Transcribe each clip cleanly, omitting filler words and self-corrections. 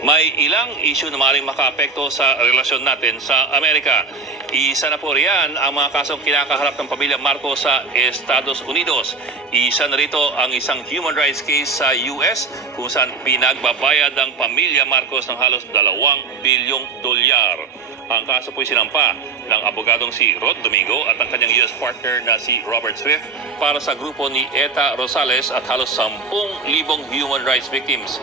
may ilang issue na maaaring makaapekto sa relasyon natin sa Amerika. Isa na po riyan ang mga kasong kinakaharap ng pamilya Marcos sa Estados Unidos. Isa na rito ang isang human rights case sa US kung saan pinagbabayad ang pamilya Marcos ng halos $2 bilyong. Ang kaso po'y sinampa ng abogadong si Rod Domingo at ang kanyang US partner na si Robert Swift para sa grupo ni Eta Rosales at halos 10,000 human rights victims.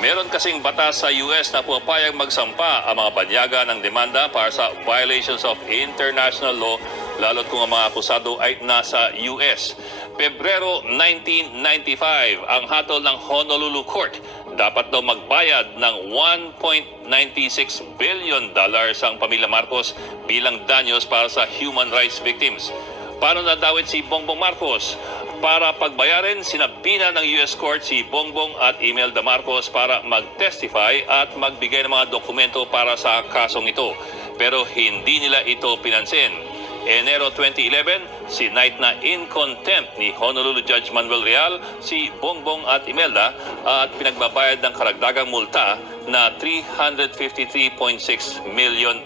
Meron kasing batas sa US na pumapayag magsampa ang mga banyaga ng demanda para sa violations of international law, lalo't kung ang mga akusado ay nasa US. Pebrero 1995, ang hatol ng Honolulu Court, dapat daw magbayad ng $1.96 billion ang pamilya Marcos bilang danyos para sa human rights victims. Paano nadawit si Bongbong Marcos? Para pagbayarin, sinabina ng US Court si Bongbong at Imelda Marcos para mag-testify at magbigay ng mga dokumento para sa kasong ito. Pero hindi nila ito pinansin. Enero 2011, sinight na in contempt ni Honolulu Judge Manuel Real si Bongbong at Imelda at pinagbabayad ng karagdagang multa na $353.6 million.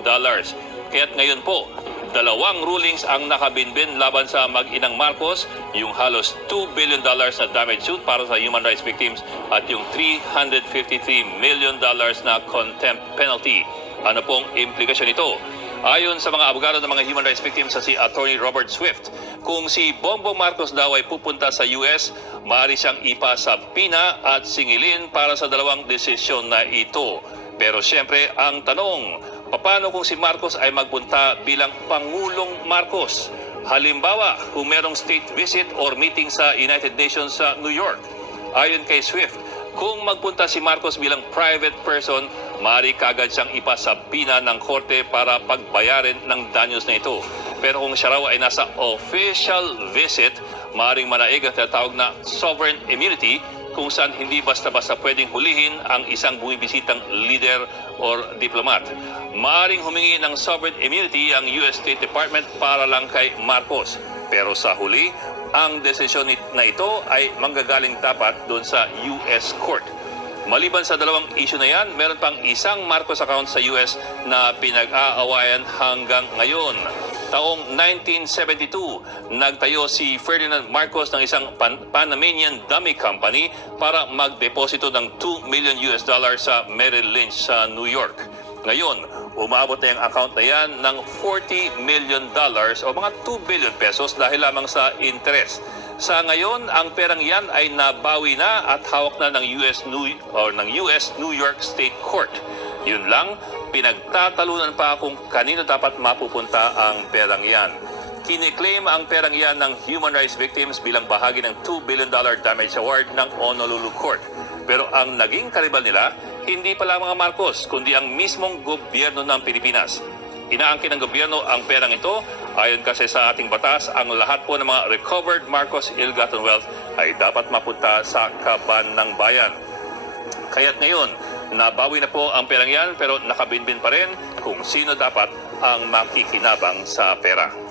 Kaya't ngayon po, dalawang rulings ang nakabinbin laban sa mag-inang Marcos, yung halos $2 billion na damage suit para sa human rights victims at yung $353 million na contempt penalty. Ano pong implikasyon ito? Ayon sa mga abogado ng mga human rights victims sa si Attorney Robert Swift, kung si Bongbong Marcos daw ay pupunta sa US, maaari siyang ipasabina at singilin para sa dalawang desisyon na ito. Pero siyempre ang tanong, paano kung si Marcos ay magpunta bilang Pangulong Marcos? Halimbawa, kung merong state visit or meeting sa United Nations sa New York. Ayon kay Swift, kung magpunta si Marcos bilang private person, maaari kagad siyang ipasabina ng korte para pagbayarin ng danyos na ito. Pero kung siya raw ay nasa official visit, maaaring manaig ang tinatawag na sovereign immunity, kung saan hindi basta-basta pwedeng hulihin ang isang bumibisitang leader or diplomat. Maaaring humingi ng sovereign immunity ang US State Department para lang kay Marcos. Pero sa huli, ang desisyon na ito ay manggagaling dapat doon sa US Court. Maliban sa dalawang issue na yan, meron pang isang Marcos account sa US na pinag-aawayan hanggang ngayon. Taong 1972, nagtayo si Ferdinand Marcos ng isang Panamanian dummy company para magdeposito ng $2 million sa Merrill Lynch sa New York. Ngayon, umabot na yung account na yan ng $40 million o mga 2 billion pesos dahil lamang sa interest. Sa ngayon, ang perang yan ay nabawi na at hawak na ng US New York State Court. Yun lang, pinagtatalunan pa kung kanino dapat mapupunta ang perang yan. Kiniklaim ang perang yan ng human rights victims bilang bahagi ng $2 billion damage award ng Honolulu Court. Pero ang naging karibal nila, hindi pala mga Marcos, kundi ang mismong gobyerno ng Pilipinas. Inaangkin ng gobyerno ang perang ito. Ayon kasi sa ating batas, ang lahat po ng mga recovered Marcos ill-gotten wealth ay dapat mapunta sa kaban ng bayan. Kaya't ngayon, nabawi na po ang perang yan pero nakabinbin pa rin kung sino dapat ang makikinabang sa pera.